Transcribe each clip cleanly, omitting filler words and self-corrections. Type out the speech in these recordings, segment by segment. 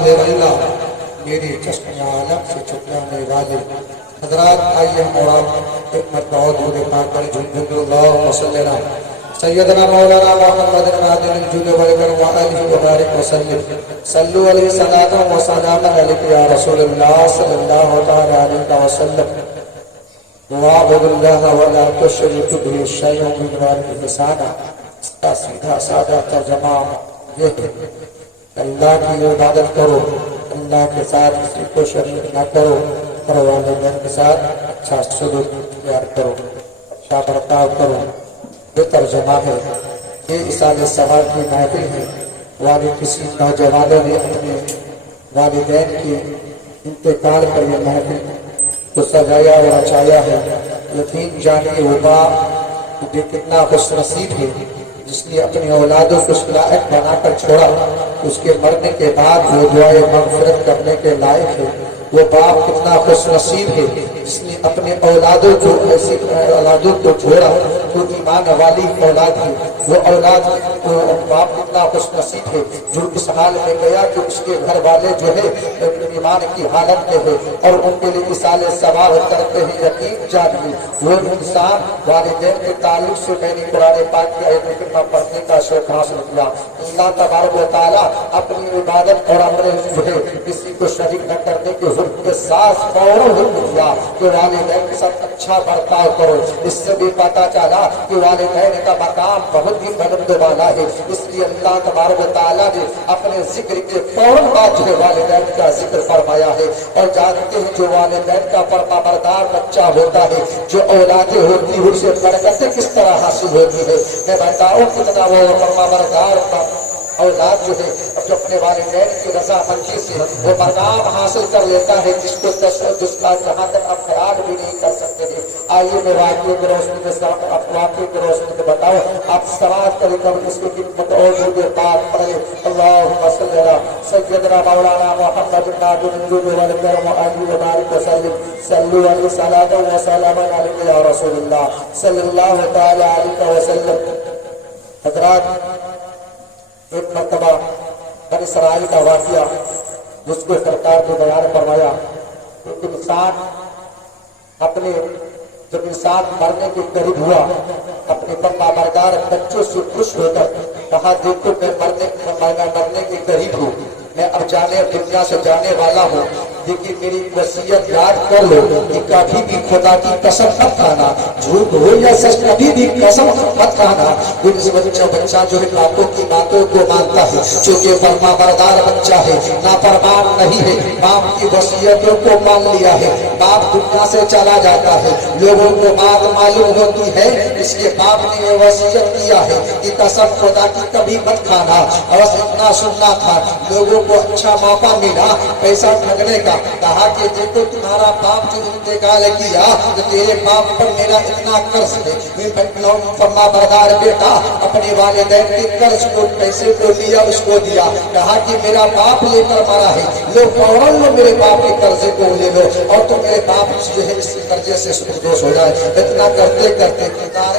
دے اللہ میری چشم عالم سے چکرانے والے حضرات آئیے ہم اور آپ ایک مرتبہ درود پاک کریں جل اللہ صلی اللہ سیدنا مولانا محمد نادر الجود والکرم وآلہ وبارک وسلم صلو علیہ صلاة و سلام علیہ یا رسول اللہ صلی اللہ علیہ وسلم وعبد اللہ ولا تشرک به شیئا من ذلک لسانا سیدھا سادہ ترجمہ یہ ہے اللہ کی عبادت کرو اللہ کے ساتھ کسی کو شریک نہ کرو اور والدین کے ساتھ اچھا سلوک اختیار کرو اچھا برتاؤ کرو یہ ترجمہ ہے یہ اصال ثواب کی محفل ہے والد کسی نوجوانوں نے اپنے والدین کی انتقال پر یہ محفل کو سجایا اور اچھایا ہے یقین جانے وہ باپ یہ کتنا خوش نصیب ہے جس نے اپنی اولادوں کو لائق بنا کر چھوڑا اس کے مرنے کے بعد وہ دعائے مغفرت کرنے کے لائق ہے وہ باپ کتنا خوش نصیب ہے جس نے اپنے اولادوں کو ایسی اولادوں کو چھوڑا جو ایمان والی اولاد ہے وہ اولاد باپ کتنا خوش نصیب ہے جو اس حال میں گیا کہ اس کے گھر والے جو ہے ایمان کی حالت میں ہے اور ان کے لیے اصال ثواب کرتے ہیں یقین جانیے وہ انسان والدین کے تعلق سے میں نے قرآن پاک کی آیت کریمہ پڑھنے کا شوق حاصل کیا اللہ تبارک و تعالیٰ اپنی عبادت اور اپنے جو ہے کسی کو شریک نہ کرنے کے حکم کے ساتھ فوراً حکم دیا کہ والدین کے ساتھ اچھا برتاؤ کرو اس سے بھی پتہ چلا کہ والدین کا مقام بہت ہی بلند والا ہے اس لیے اللہ تبارک و تعالیٰ نے اپنے ذکر کے فوراً بعد جو ہے والدین کا ذکر فرمایا ہے اور جانتے ہیں جو والدین کا فرما بردار بچہ ہوتا ہے جو اولادیں ہوتی ہیں اسے برکتیں کس طرح حاصل ہوتی ہے میں بتاؤں کتنا وہ فرما بردار اولاد جو ہے جو اپنے والدین کی رضا مندی سے وہ مقام حاصل کر لیتا ہے جس کو جس کا جہاں تک آپ خیال بھی نہیں کر سکتے ہیں آئیے میں واقعے کی روشنی میں واقعے کی روشنی میں بتاؤ آپ سوال کریں کب اس کی خدمت اور درود پاک پڑھیں اللہم صلی اللہ سیدنا مولانا محمد نادر الجود والکرم وآلہ وبارک وسلم صلو علیہ صلاۃ و سلام علیہ یا رسول اللہ صلی اللہ تعالی علیہ وسلم حضرات ایک مرتبہ بنی اسرائیل کا واقعہ جس کو سرکار نے بیان فرمایا ایک انسان اپنے جب انسان مرنے کے قریب ہوا اپنے فرما بردار بچوں سے خوش ہو کر کہا دیکھو میں مرنے کے قریب ہوں میں اب دنیا سے جانے والا ہوں لیکن میری وصیت یاد کر لو کہ کبھی بھی خدا کی قسم مت کھانا جھوٹ ہو یا سچ کبھی بھی قسم مت کھانا بچہ جو ہے باپوں کی باتوں کو مانتا ہے چونکہ فرما بردار بچہ ہے نافرمان نہیں ہے باپ کی وصیتوں کو مان لیا ہے باپ دنیا سے چلا جاتا ہے لوگوں کو بات معلوم ہوتی ہے اس لیے باپ نے یہ وصیت کیا ہے کہ قسم خدا کی کبھی مت کھانا اور اتنا سننا تھا لوگوں کو اچھا موقع ملا پیسہ ٹھگنے کا کہا کہ دیکھو تمہارا باپ جو انتقال کیا تو تیرے باپ پر میرا اتنا قرض ہے فرما بردار بیٹا اپنے والدین کے قرض کو پیسے کو لیا اس کو دیا کہا کہ میرا باپ لے کر مرا ہے لو فوراً لو میرے باپ کے قرضے کو لے لو اور تو میرے باپ جو ہے اس قرضے سے سبکدوش ہو جائے اتنا کرتے کرتے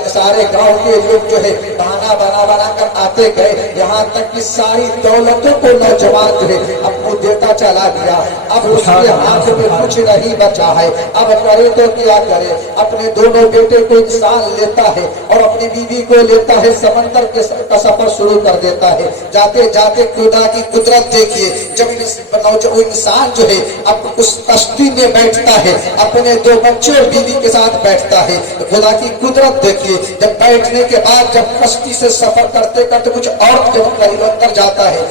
سارے گاؤں کے لوگ جو ہے بہانا بنا کر آتے گئے یہاں تک کہ ساری دولتوں کو نوجوان جو ہے اب وہ دیتا چلا گیا اب اس کے ہاتھ میں کچھ نہیں بچا ہے اب کرے تو کیا کرے اپنے دونوں بیٹے کو انسان لیتا ہے اور اپنی بیوی کو لیتا ہے سمندر کا سفر شروع کر دیتا ہے جاتے جاتے خدا کی قدرت دیکھیے جب انسان جو ہے اب اس کشتی میں بیٹھتا ہے اپنے دو بچوں اور بیوی کے ساتھ بیٹھتا ہے خدا کی قدرت دیکھیے جب بیٹھنے کے بعد جب کشتی سے سفر کرتے کرتے کچھ اور جب قریب اندر جاتا ہے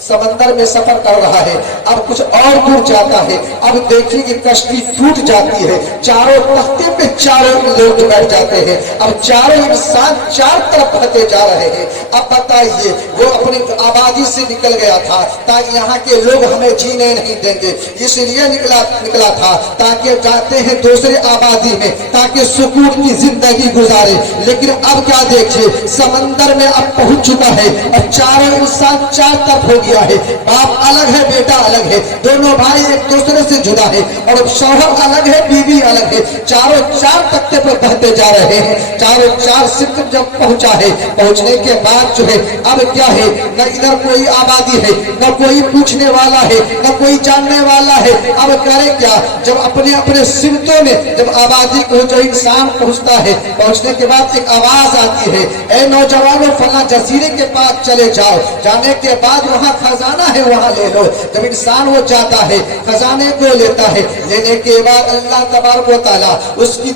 سمندر میں سفر کر رہا ہے اب کچھ اور دور جاتا ہے اب دیکھیے کہ کشتی ٹوٹ جاتی ہے چاروں تختے پہ چاروں لوگ بیٹھ جاتے ہیں اب چاروں انسان چار طرف بڑھتے جا رہے ہیں اب بتائیے وہ اپنی آبادی سے نکل گیا تھا تاکہ یہاں کے لوگ ہمیں جینے نہیں دیں گے اس لیے نکلا تھا تاکہ جاتے ہیں دوسری آبادی میں تاکہ سکون کی زندگی گزارے لیکن اب کیا دیکھیے سمندر میں اب پہنچ چکا ہے اور چاروں انسان چار طرف ہو گیا गया है, बाप अलग है, बेटा अलग है, दोनों भाई एक दूसरे से जुदा है, और अब शौहर अलग है, बीवी अलग है, चारों चार तख्ते पर बहते जा रहे हैं, चारों चार सिद्ध जब पहुंचा है, पहुंचने के बाद जो है अब क्या है, न इधर कोई आबादी है, न कोई पूछने वाला है, न कोई जानने वाला है। अब करे क्या, जब अपने अपने सिमतों में जब आबादी को जो इंसान पहुंचता है, पहुंचने के बाद एक आवाज आती है, ए नौजवानों फला जजीरे के पास चले जाओ, जाने के बाद वहां खजाना है वहां ले लो। जब इंसान वो जाता है, खजाने को लेता है, लेने के बाद अल्लाह तबारक व तआला उसकी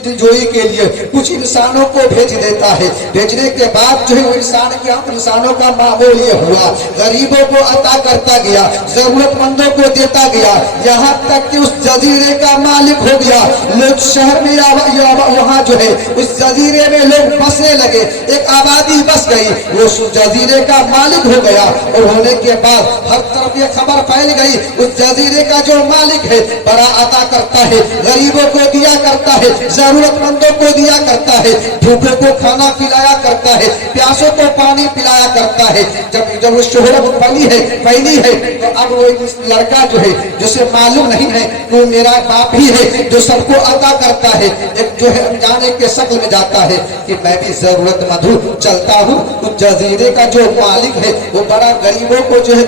दिलजोई के लिए कुछ इंसानों को भेज देता है। भेजने के बाद जो है वो इंसानों का मामूल ये हुआ, गरीबों को अता करता गया, जरूरतमंदों को देता गया, यहाँ तक कि उस जजीरे का मालिक हो गया। लोग शहर में वहाँ जो है उस जजीरे में लोग बसने लगे, एक आबादी बस गई, वो उस जजीरे का मालिक हो गया। और होने के बाद हर तरफ ये खबर फैल गई, उस जजीरे का जो मालिक है बड़ा अता करता है, गरीबों को दिया करता है, जरूरतमंदों को दिया करता है, भूखों को खाना पिलाया करता है, प्यासों को पानी पिलाया करता है। जब वो शोहरत फैली है तो अब वो लड़का जो है जिसे मालूम नहीं है वो मेरा बाप ही है जो सबको अता करता है, एक जो है अनजाने के शक्ल में जाता है कि मैं भी जरूरतमंद हूँ, चलता हूँ। उस जजीरे का जो मालिक है वो बड़ा गरीबों को जो है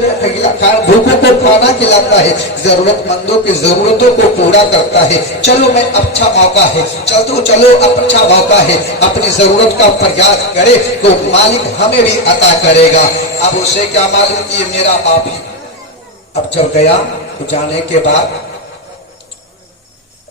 भूखों को खाना खिलाता है, जरूरतमंदों की जरूरतों को पूरा करता है। चलो मैं अच्छा मौका है, चलो अब अच्छा मौका है, अपनी जरूरत का प्रयास करे तो मालिक हमें भी अता करेगा। अब उसे क्या मालूम कि ये मेरा बाप ही। अब चल गया तो जाने के बाद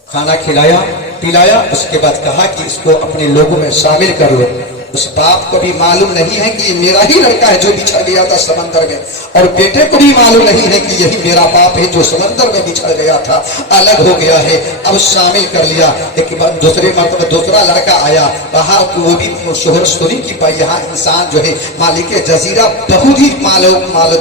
खाना खिलाया पिलाया, उसके बाद कहा कि इसको अपने लोगों में शामिल कर लो। उस बाप को भी मालूम नहीं है कि ये मेरा ही लड़का है जो बिछड़ गया था समंदर में, और बेटे को भी मालूम नहीं है कि यही मेरा बाप है जो समंदर में बिछड़ गया था, अलग हो गया है। अब शामिल कर लिया। एक बार दूसरे मर्तबा दूसरा लड़का आया, कहा कि वो भी शोहर सुनी कि भाई यहाँ इंसान जो है मालिक जजीरा बहुत ही माल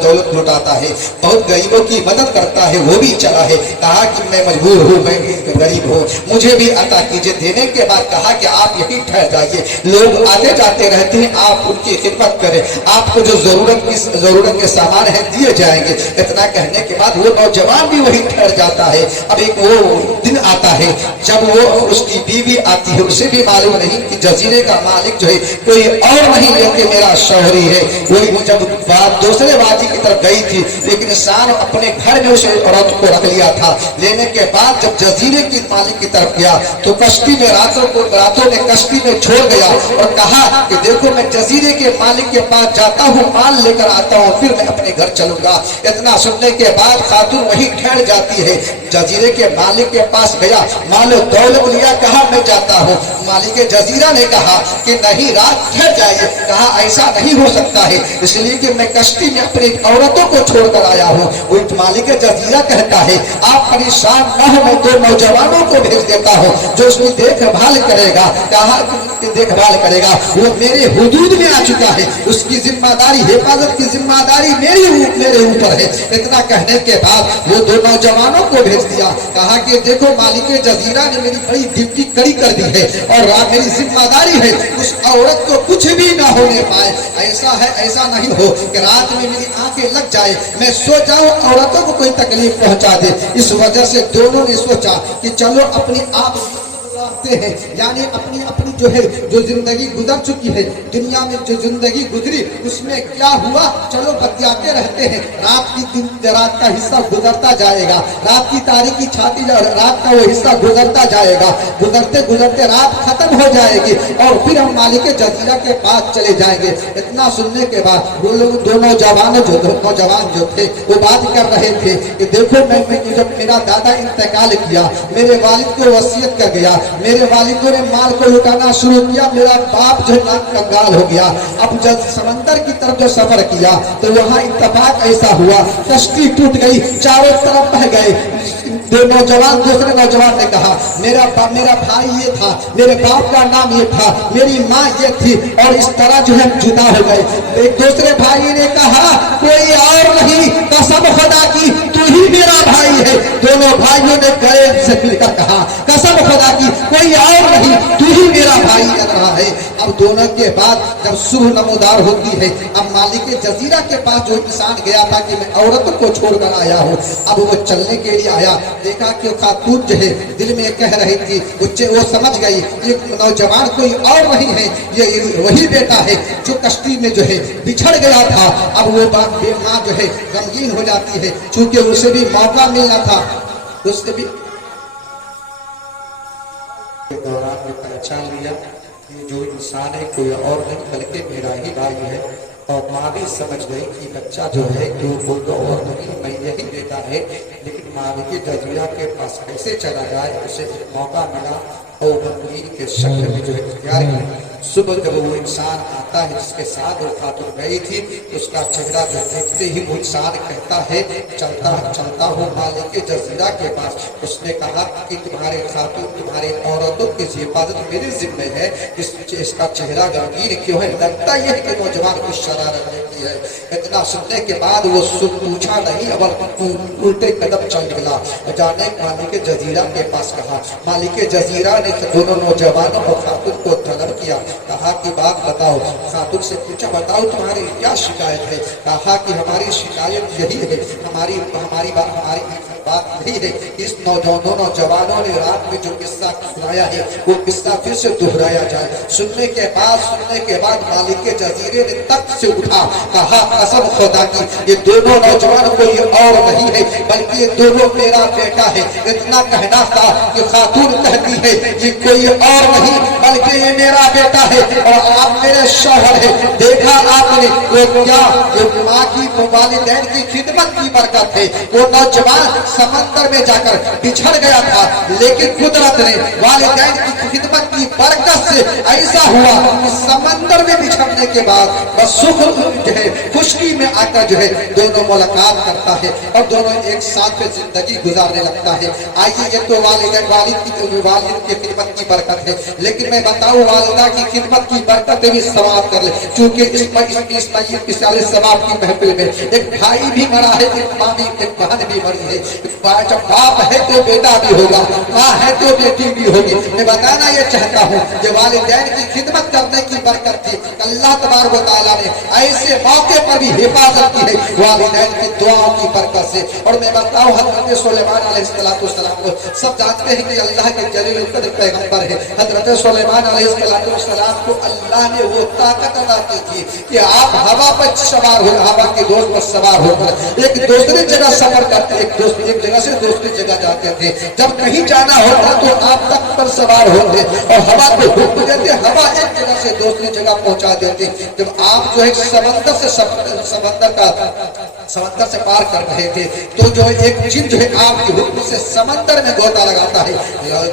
दौलत लुटाता है, बहुत गरीबों की मदद करता है, वो भी चला है। कहा कि मैं मजबूर हूँ, मैं गरीब हूँ, मुझे भी अता कीजिए। देने के बाद कहा कि आप यही ठहर जाइए, लोग आते जाते रहते हैं, आप उनकी खिदमत करें, आपको जो जरूरत के सामान है दिए जाएंगे। इतना कहने के बाद वो नौजवान भी वही ठहर जाता है। अब एक वो दिन आता है जब वो उसकी बीवी आती है, उसे भी मालूम नहीं कि जजीरे का मालिक जो है कोई और नहीं बल्कि मेरा शौहरी है। वही जब बात दूसरे वादी की तरफ गई थी, लेकिन इंसान अपने घर में उस औरत को रख लिया था। लेने के बाद जब जजीरे की मालिक की तरफ गया तो कश्ती में रातों में कश्ती में छोड़ गया और कहा कि देखो मैं जजीरे के मालिक के पास जाता हूँ, माल लेकर आता हूँ, फिर मैं अपने घर चलूंगा। इतना सुनने के बाद खातून वही ठहर जाती है। जजीरे के मालिक के पास गया, मालो दौलत लिया, कहा मैं जाता हूँ। मालिक जजीरा ने कहा कि नहीं, रात ठहर जाइए। कहा ऐसा नहीं हो सकता है, इसलिए कि मैं कश्ती में अपनी औरतों को छोड़कर आया हूँ। वो मालिक जजीरा कहता है आप परेशान न हो, मैं दो नौजवानों को भेज देता हूँ जो उसकी देखभाल करेगा। कहा देखभाल करेगा, वो मेरे हुदूद में आ चुका है, उसकी जिम्मेदारी, हिफाजत की जिम्मेदारी मेरे ऊपर है। इतना कहने के बाद वो दो नौजवानों को भेज दिया। कहा कि देखो मालिक जजीरा ने मेरी बड़ी ड्यूटी कड़ी कर दी है और मेरी जिम्मेदारी है उस औरत को कुछ भी ना होने पाए। ऐसा है, ऐसा नहीं हो कि रात में मेरी आंखें लग जाए, मैं सो जाऊं, औरतों को कोई तकलीफ पहुंचा दे। इस वजह से दोनों ने सोचा कि चलो अपनी आप हैं, यानी अपनी जो है जो जिंदगी गुजर चुकी है, दुनिया में जो जिंदगी गुजरी उसमें क्या हुआ, चलो बतियाते रहते हैं। रात का हिस्सा गुजरता जाएगा, रात की तारीखी छाती, रात का वो हिस्सा गुजरता जाएगा, गुजरते गुजरते रात खत्म हो जाएगी और फिर हम मालिक जजीरा के पास चले जाएंगे। इतना सुनने के बाद वो लोग दोनों नौजवान जो थे वो बात कर रहे थे कि देखो मैं जब मेरा दादा इंतकाल किया, मेरे वालिद को वसीयत कर गया, मेरे वालिदों ने माल को लुटाना शुरू किया, मेरा बाप जो है कंगाल हो गया। अब जब समंदर की तरफ जो सफर किया तो वहां इत्तेफाक ऐसा हुआ, कश्ती टूट गई, चारों तरफ बह गए। दूसरे नौजवान ने कहा मेरा भाई ये था, मेरे बाप का नाम ये था, मेरी माँ ये थी, और इस तरह जो है जुदा हो गए। एक दूसरे भाई ने कहा कोई और नहीं, कसम खुदा की तू ही मेरा भाई है। दोनों भाइयों ने गले से मिलकर कहा कसम खुदा की कोई और नहीं, तू ही मेरा भाई लग रहा है। अब दोनों के बाद जब सुबह नमोदार होती है, अब मालिक जजीरा के पास जो इंसान गया था कि मैं औरतों को छोड़कर आया हूँ, अब वो चलने के लिए आया, देखा कि खातून जो है दिल में कह रही थी, वो समझ गई ये नौजवान कोई और नहीं है, ये वही बेटा है जो कश्ती में जो है बिछड़ गया था। अब वो माँ जो है गमगीन हो जाती है, चूंकि उसे भी मौका मिलना था, उससे भी के दौरान में पहचान लिया कि जो इंसान है कोई और नहीं बल्कि मेरा ही भाई है। और माँ भी समझ गई कि बच्चा जो है कि वो कोई और नहीं, मैं यही बेटा है। लेकिन मालिक जजीरा के पास कैसे चला जाए, उसे एक मौका मिला और गमगीन के शक्ल में जो है इख्तियार किया। सुबह जब वो इंसान आता है जिसके साथ वो खातून गई थी, उसका चेहरा जो देखते ही वो इंसान कहता है चलता हूँ मालिक जजीरा के पास। उसने कहा कि तुम्हारे खातून तुम्हारे औरतों की हिफाजत मेरे जिम्मे है, इसका चेहरा गंभीर क्यों है, लगता यह कि नौजवान कुछ शरारत देती है। इतना सुनने के बाद वो पूछा नहीं, अब उल्टे कदम चल निकला, जाने मालिक जजीरा के पास कहा। मालिक जजीरा ने दोनों नौजवानों और खातून को तलब किया, कहा कि बात बताओ। खातून से पूछा बताओ तुम्हारी क्या शिकायत है, कहा कि हमारी शिकायत यही है, हमारी बात यही है, इस दोनों नौजवानों ने रात में जो किस्सा सुनाया है वो किस्सा फिर से दोहराया जाए। सुनने के बाद मालिक के जजीरे ने तख्त से उठा, कहा कसम खुदा की ये दोनों नौजवान कोई और नहीं है बल्कि ये दोनों मेरा बेटा है। इतना कहना था कि खातून कहती है ये कोई और नहीं बल्कि ये मेरा बेटा है और आप मेरे शौहर है। देखा आपने वो क्या, जो माँ की वालिदैन की खिदमत की बरकत है। वो नौजवान समंदर में जाकर बिछड़ गया था, लेकिन कुदरत ने वालिदैन की खिदमत की बरकत से ऐसा हुआ कि समंदर में बिछड़ने के बाद बस सुख जो है खुशकी में आकर जो है दोनों मुलाकात करता है और दोनों एक साथ में जिंदगी गुजारने लगता है। आइए ये तो वालिद की खिदमत की बरकत है, लेकिन मैं बताऊं वालिदा की खिदमत की बरकत भी समाप्त कर ले, क्योंकि इस सवाब की महफिल में एक भाई भी मरा है, एक माँ भी, एक बहन भी मरी है। जब बाप है तो बेटा भी होगा, माँ है तो बेटी भी होगी। मैं बताना ये चाहता हूँ कि वालिदैन की खिदमत करने की बरकत थी, अल्लाह तबारक व तआला ने ऐसे मौके पर भी हिफाजत की है वालिदैन की दुआओं की बरकत से। और मैं बताऊँ हजरत सुलेमान अलैहिस्सलाम को सब जानते हैं कि अल्लाह के जलील कद्र पैगंबर है। हजरत सुलेमान अलैहिस्सलाम को अल्लाह ने वो ताकत अदा की थी कि आप हवा पर सवार हो, हवा के दोस्त पर सवार होकर एक दूसरी जगह सफर करते, एक जगह से दूसरी जगह जाते थे। जब कहीं जाना होता तो आप तख्त पर सवार होते और हवा को हुक्म देते, हवा एक जगह से दूसरी जगह पहुंचा देते। जब आप जो है समंदर से पार कर रहे थे तो जो एक जिन जो है आपके हुक्म से समंदर में गोता लगाता है।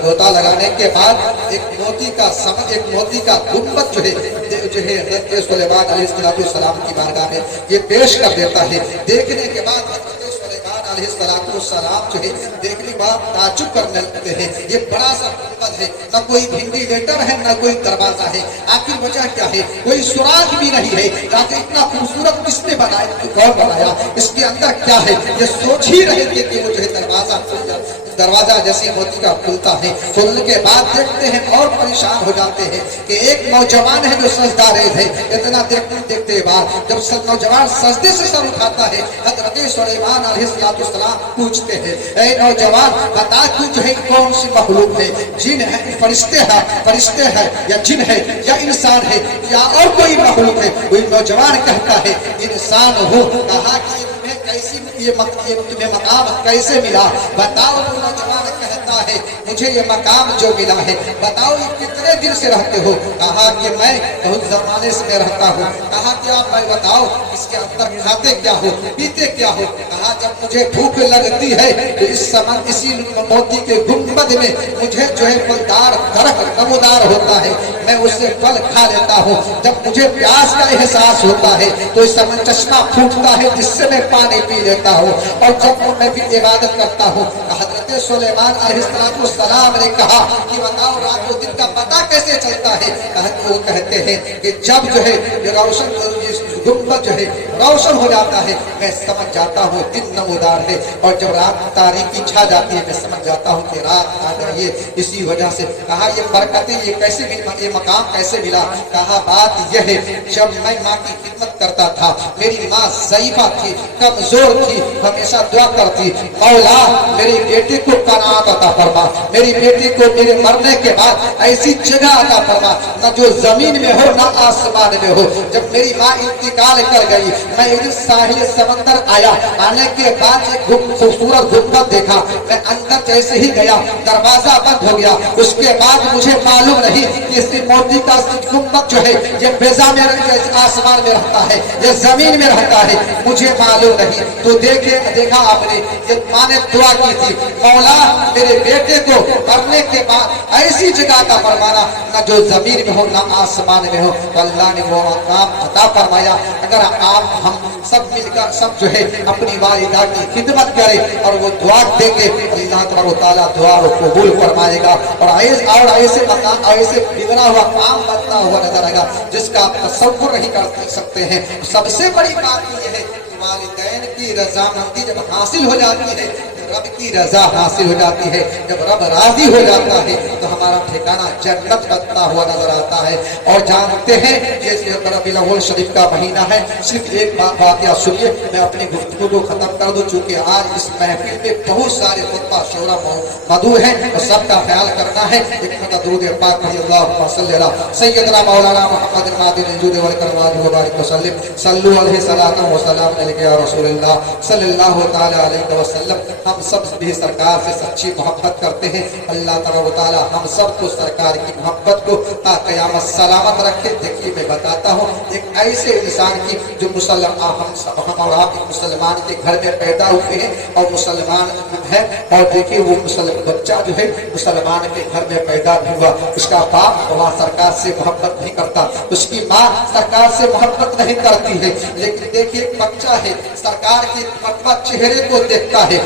गोता लगाने के बाद एक मोती का गुंबद जो है हज़रत सुलेमान अलैहिस्सलाम की बारगाह में ये पेश कर देता है। देखने के बाद अलैहिस्सलाम जो है देखने के बाद ताज्जुब करने लगते हैं, ये बड़ा सा गुंबद है, न कोई वेंटिलेटर है न कोई दरवाजा है, आखिर वजह क्या है, कोई सुराग भी नहीं है, ताकि इतना खूबसूरत किसने बनाया, कौन बनाया, इसके अंदर क्या है, ये सोच ही रहे थे कि वो जो है दरवाजा जैसे मोती का खुलता है। खुलने के बाद देखते हैं और परेशान हो जाते हैं कि एक नौजवान है जो सजदा रेज़ है। इतना देखते बाद जब नौजवान सजदे से सर उठाता है, हज़रत सुलेमान अलैहिस्सलाम पूछते हैं, ऐ नौजवान बता तू जो है कौन सी मखलूक है, जिन है, फरिश्ते हैं या जिन है या इंसान है या और कोई मखलूक है। कोई नौजवान कहता है इंसान हो। कहा कि तुम्हें मकाम कैसे मिला, बताओ। तो नौजवान कहता है मुझे ये मकाम जो मिला है, बताओ ये कितने दिन से रहते हो। कहा कि मैं बहुत जमाने से रहता हूँ। कहा कि आप मैं बताओ इसके अंदर खाते क्या हो, पीते क्या हो। कहा जब मुझे भूख लगती है तो इसी मोती के गुंबद में मुझे जो है फलदार दरख्त नमोदार होता है, मैं उससे फल खा लेता हूँ। जब मुझे प्यास का एहसास होता है तो इस समय चश्मा फूटता है जिससे मैं पानी पी लेता हूँ, और जब मैं भी इबादत करता हूँ। हज़रत सुलेमान अलैहिस्सलाम ने कहा कि बताओ रात और दिन का पता कैसे चलता है। वो कहते हैं कि जब जो है रोशन गुंबद जो है रोशन हो जाता है, मैं समझ जाता हूँ दिन नमूदार है। और जब रात तारीकी छा जाती है, मैं समझ जाता हूँ कि रात आ गई है। इसी वजह से कहा ये बरकतें ये कैसे मिली, ये मकाम कैसे मिला? कहा बात यह है, जब मैं माँ की खिदमत करता था, मेरी माँ ज़ईफ़ा थी, कमजोर थी, हमेशा दुआ करती, मौला मेरी बेटी को कनात अता फरमा, मेरी बेटी को मेरे मरने के बाद ऐसी जगह अता फरमा न जो जमीन में हो न आसमान में हो। जब मेरी माँ इंतकाल कर गई, मैं इधर साहिल समंदर आया, आने के बाद एक खूबसूरत गुंबद देखा। मैं अंदर जैसे ही गया, दरवाजा बंद हो गया। उसके बाद मुझे मालूम नहीं कि इस मोती का गुंबद जो है ये फिजा में आसमान में रहता है, ये जमीन में रहता है, मुझे मालूम नहीं। तो देखा आपने, ये माँ ने दुआ की थी, मौला मेरे बेटे को मरने के बाद ऐसी जगह का फरमाना न जो जमीन में हो न आसमान में हो। अल्लाह ने वो मकाम अता फरमाया। अगर आप हम सब मिलकर सब जो है अपनी वालिदा की खिदमत करें और वो दुआ देंगे, अल्लाह तबारक व तआला दुआ को कबूल फरमाएगा और ऐसे मकाम ऐसे बिगड़ा हुआ काम बनता हुआ नजर आएगा जिसका आप तसव्वुर नहीं कर सकते हैं। सबसे बड़ी बात यह है कि वालिदैन की रजामंदी जब हासिल हो जाती है, रब की रजा हासिल हो जाती है, जब रब राजी हो जाता है तो हमारा ठिकाना जन्नत बनता हुआ नजर आता है। और जानते हैं जैसे रबीउल अव्वल शरीफ का महीना है, सिर्फ एक बात या सुनिए, मैं अपनी गुफ्तगू को खत्म कर दूं चूंकि आज इस महफिल में बहुत सारे खुतबा शोरा मौजूद हैं और सबका ख्याल करना है। एक दरूद पाक अल्लाहुम्मा सल्ली अला सय्यदना मौलाना मुहम्मद मादिन जुद वल करवाज व बारिक वसल्लम सल्लु अलैहि सलातु व सलाम अलैका या रसूलल्लाह सल्लल्लाहु तआला अलैहि वसल्लम। हम सब भी सरकार से सच्ची मोहब्बत करते हैं। अल्लाह तबारक व तआला हम सबको सरकार की मोहब्बत को ता क़यामत सलामत रखे। देखिए मैं बताता हूँ, एक ऐसे इंसान की जो हम और आप मुसलमान के घर में पैदा हुए हैं और मुसलमान है, और देखिए वो मुसलमान बच्चा जो है मुसलमान के घर में पैदा भी हुआ, उसका बाप वहाँ सरकार से मोहब्बत नहीं करता, उसकी माँ सरकार से मोहब्बत नहीं करती है। लेकिन देखिए एक बच्चा है, सरकार के मतलब चेहरे को देखता है,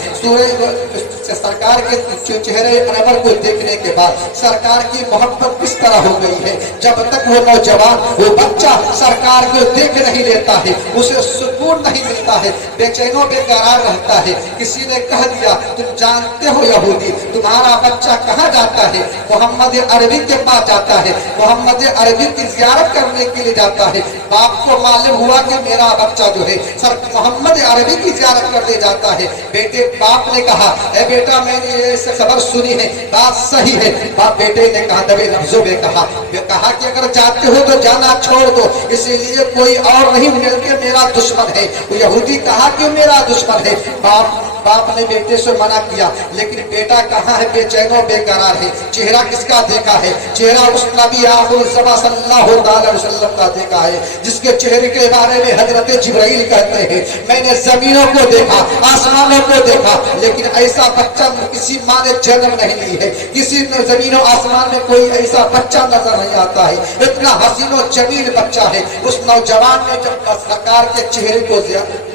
सरकार के चेहरे अनवर को देखने के बाद सरकार की मोहब्बत किस तरह हो गई है। जब तक वो नौजवान वो बच्चा सरकार को देख नहीं लेता है, उसे सुकून नहीं मिलता है, बेचैनो बेकरार रहता है। किसी ने कह दिया, तुम जानते हो यहूदी तुम्हारा बच्चा कहाँ जाता है? मोहम्मद अरबी के पास जाता है, मोहम्मद अरबी की जियारत करने के लिए जाता है। बाप को मालूम हुआ कि मेरा बच्चा जो है सर मोहम्मद अरबी की जियारत करने जाता है। बेटे बाप ने कहा, ए बेटा मैंने ये खबर सुनी है, बात सही है। बाप बेटे ने कहा, दबे लफ्जों में कहा कि अगर जाते हो तो जाना छोड़ दो, इसीलिए कोई और नहीं मिलकर मेरा दुश्मन है। यहूदी कहा कि मेरा दुश्मन है। बाप ने बेटे से मना किया, लेकिन बेटा कहाँ है? बेचैनो बेकरार है। चेहरा किसका देखा है? चेहरा उस नबी आखिर ज़मा सल्लल्लाहु अलैहि वसल्लम का देखा है, जिसके चेहरे के बारे में हजरत जिब्राइल कहते हैं, मैंने जमीनों को देखा, आसमानों को देखा, लेकिन ऐसा बच्चा किसी माँ ने जन्म नहीं ली है। किसी जमीनों आसमान में कोई ऐसा बच्चा नजर नहीं आता है। इतना हसीनो जमील बच्चा है। उस नौजवान ने जब सरकार के चेहरे को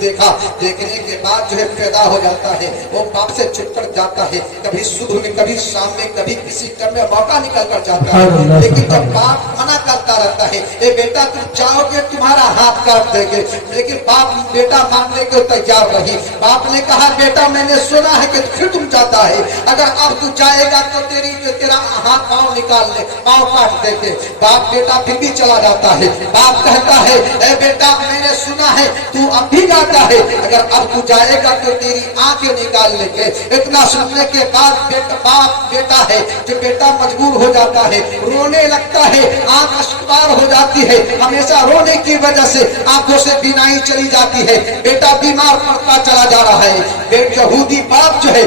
देखा, देखने के बाद जो है पैदा हो जाता है, वो बाप से छुटकर जाता है, कभी सुबह में कभी शाम में कभी किसी काम में मौका निकल कर जाता है। लेकिन जब बाप मना करता रहता है, ए बेटा तुम चाहोगे तुम्हारा हाथ काट देंगे, लेकिन बाप बेटा मानने को तैयार नहीं। बाप ने कहा, बेटा मैंने सुना है कि फिर तुम जाता है, अगर अब तू जाएगा तो तेरा हाथ पाँव निकाल ले, पाँव काट देंगे। बाप बेटा फिर भी चला जाता है। बाप कहता है, ए बेटा मैंने सुना है तू अब भी जाता है, अगर अब तू जाएगा तो तेरी आंखें निकाल लेंगे। इतना सुनने के बाद बाप बेटा है जो बेटा मजबूर हो जाता है, रोने लगता है, आंख अश्कबार हो जाती है, हमेशा रोने की वजह से आंखों से बीनाई चली जाती है। बेटा बीमार पड़ता चला जा रहा है। यहूदी बाप जो है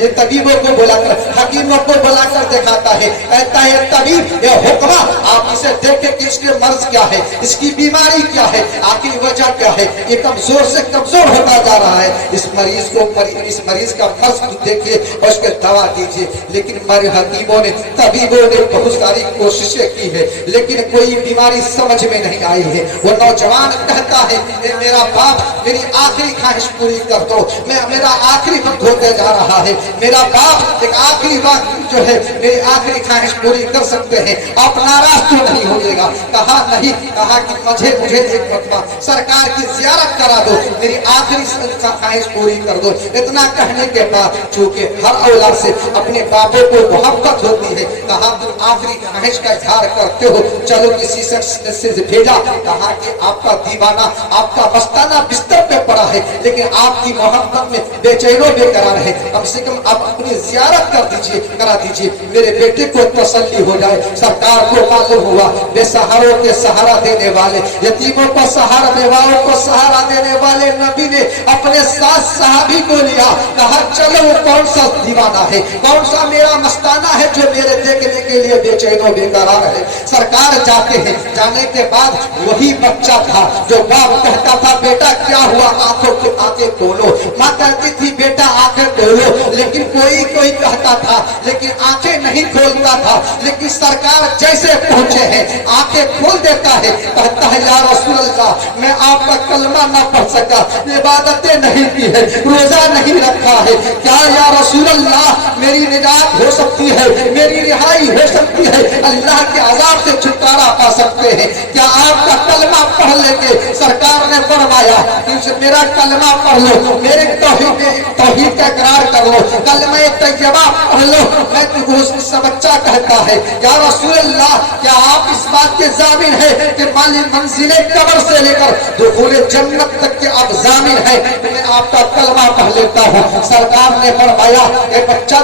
ये तबीबों को बुलाकर, हकीमों को बुलाकर दिखाता है, कहता है तबीब ये हुक्मा आप इसे देखें कि इसके मर्ज क्या है, इसकी बीमारी क्या है, आखिर वजह क्या है, ये कमजोर से कमजोर होता जा रहा है। इस मरीज का मर्ज देखिए और उसके दवा दीजिए। लेकिन हमारे हकीमों ने तबीबों ने बहुत सारी कोशिशें की है, लेकिन कोई बीमारी समझ में नहीं आई है। वो नौजवान कहता है, मेरा बाप मेरी आखिरी ख्वाहिश पूरी कर दो, मेरा आखिरी वक्त होते जा रहा है। मेरा बाप एक आखिरी बात जो है, मेरी आखिरी ख्वाहिश पूरी कर सकते हैं, आप नाराज तो नहीं होइएगा। कहा नहीं, कहा कि मुझे एक मरतबा सरकार की ज़ियारत करा दो, मेरी आखिरी ख्वाहिश पूरी कर दो। इतना कहने के बाद चूंकि हर औलाद से अपने बापों को मोहब्बत होती है, कहा तुम आखिरी ख्वाहिश का इजहार करते हो, चलो किसी से भेजा। कहा कि आपका दीवाना, आपका मस्ताना बिस्तर पे पड़ा है, लेकिन आपकी मोहब्बत में बेचैनो बेकरार है, कम से कम आप अपनी ज़ियारत कर दीजिए, करा दीजिए, मेरे बेटे को तसल्ली हो जाए। सरकार को मालूम हुआ बेसहारों के सहारा देने वाले, यतीमों को सहारा, बेवाओं को सहारा देने वाले नबी ने अपने साथ सहाबी को लिया। कहा चलो वो कौन सा दीवाना है, कौन सा मेरा मस्ताना है जो मेरे देखने के लिए बेचैनो बेकरार है। सरकार जाते हैं, जाने के बाद वही बच्चा था जो बाप कहता था बेटा क्या हुआ, आंखों की आंखें खोलो, माँ कहती थी बेटा आंखें खोलो, लेकिन कोई कहता था, लेकिन आंखें नहीं खोलता था। लेकिन सरकार जैसे पहुंचे हैं आंखें खोल देता है, कहता है या रसूल अल्लाह मैं आपका कलमा ना पढ़ सका, इबादतें नहीं की है, रोजा नहीं रखा है, क्या या रसूल अल्लाह मेरी निजात हो सकती है, मेरी रिहाई हो सकती है, अल्लाह के अज़ाब से छुटकारा पा सकते हैं, क्या आपका कलमा पढ़ लेंगे। सरकार ने फरमाया कि मेरा कलमा पढ़ लो, मेरे तौहीद का इकरार कर लो, कलमा तैयबा पढ़ लो। मैं तुझसे बच्चा कहता है या रसूल अल्लाह क्या आप इस बात के जामिन है कि मंजिले कब्र से लेकर दुखूले जन्नत तक के आप जामिन है, मैं आपका कलमा पढ़ लेता हूँ। सरकार ने फरमाया ये बच्चा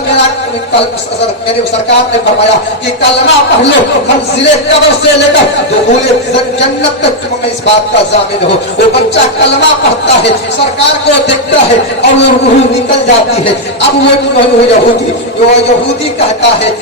मेरे सरकार ने फरमाया कि कलमा पढ़ लो, मंजिले कब्र से लेकर दुखूले जन्नत तक मैं इस बात का जामिन हो। वो बच्चा कलमा पढ़ता है, सरकार को देखता है और वो रूह निकल जाती है। अब वो यहूदी कहता है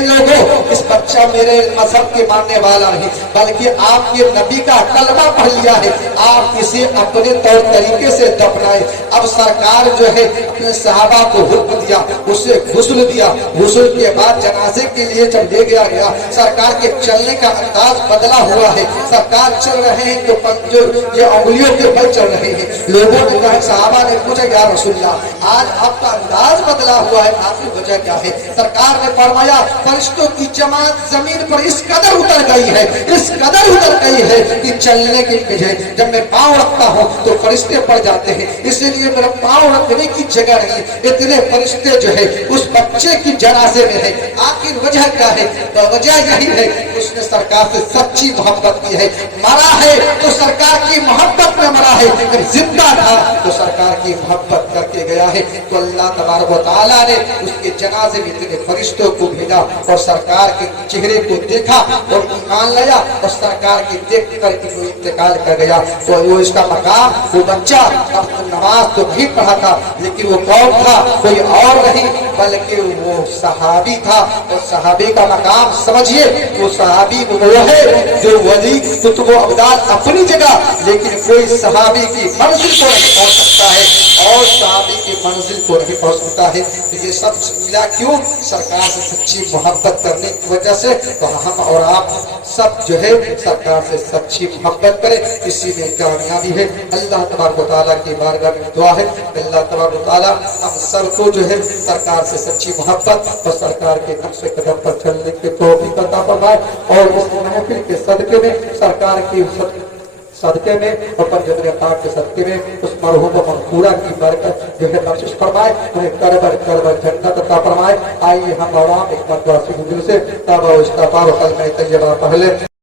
लोगों इस बच्चा मेरे मजहब के मानने वाला नहीं, बल्कि आपके नबी का कलमा पढ़ लिया है, आप इसे अपने तौर तरीके से दफनाए। अब सरकार जो है अपने सहाबा को हुक्म दिया, उसे गुस्ल दिया, गुस्ल के बाद जनाजे के लिए जब ले गया सरकार के चलने का अंदाज बदला हुआ है। सरकार चल रहे हैं तो ये उंगलियों के बल चल रहे हैं। लोगों ने कहा, सहाबा ने पूछा या रसूलल्लाह आज आपका अंदाज बदला हुआ है, आखिर वजह क्या है। सरकार ने फरमाया फरिश्तों की जमात जमीन पर इस कदर उतर गई है, इस कदर उतर गई है कि चलने की बजाय जब मैं पाँव रखता हूँ तो फरिश्ते पड़ जाते हैं, इसलिए मेरा पाँव रखने की जगह नहीं। इतने फरिश्ते जो है उस बच्चे की जनाजे में है। आखिर वजह क्या है, तो वजह यही है उसने सरकार से सच्ची मोहब्बत की है। मरा है तो सरकार की मोहब्बत में मरा है, जब जिंदा था तो सरकार की मोहब्बत करके गया है। तो अल्लाह तबारक व तआला ने उसके जनाजे में इतने फरिश्तों को भेजा और सरकार के चेहरे को देखा और ईमान लाया और सरकार की देख कर वो इंतकाल कर गया। तो वो इसका मकाम, वो बच्चा अब नमाज तो नहीं पढ़ा था, लेकिन वो कौन था, कोई और नहीं बल्कि वो सहाबी था। और सहाबी का मकाम समझिए, वो सहाबी वो है जो वली कुतुब अब्दाल अपनी जगह, लेकिन कोई सहाबी की मंजिल को नहीं पहुंच सकता है और सहाबी की मंजिल को नहीं पहुंच सकता है। तो ये सब मिला क्यों, सरकार से सच्ची मोहब्बत करने की वजह से। तो हम और आप सब जो है सरकार से सच्ची मोहब्बत करें, इसी में कामयाबी है। अल्लाह तबारक व तआला की बारगाह में दुआ है, अल्लाह तबारक व तआला हम सबको जो है सरकार से सच्ची मोहब्बत और सरकार के नक्शे कदम पर चलने के तौफीक अता फरमाए। और इस महफिल के सदके में, सरकार की सदके में और पंजतन पाक के सदके में उस मरहूम मगफूरा की बरकत जो है बख्शिश फरमाए, उन्हें करबर करबर जन्नत अता फरमाए। आइए हम आवाम एक मरतबा से दिल से तौबा व इस्तिग़फ़ार और कलमा तैयबा पढ़ लें।